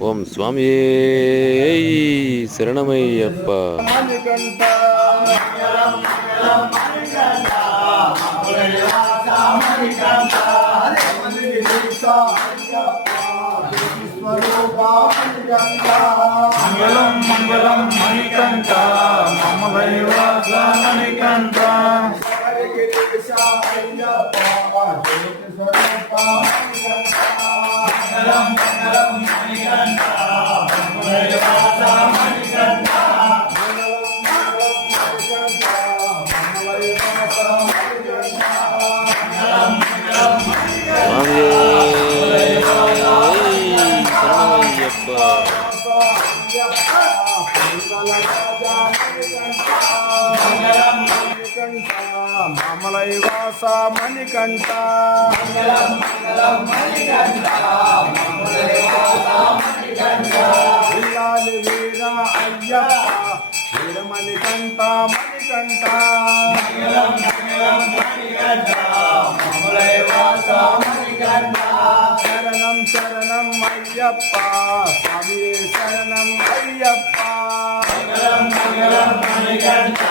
ఓం స్వామి శరణమయ్యప్ప. మంగళం మంగళం మణికంఠ మమ దైవాస మణికంఠ. మంగళం మంగళం మణికంఠ మమ దైవాస మణికంఠ. మామలైవాస మణికంఠ ఇల్లాలి వీర అయ్యప్ప వీరమణికంఠ మణికంఠ. శరణం శరణం అయ్యప్ప స్వామి శరణం అయ్యప్ప. మంగళం మంగళం మణికంఠ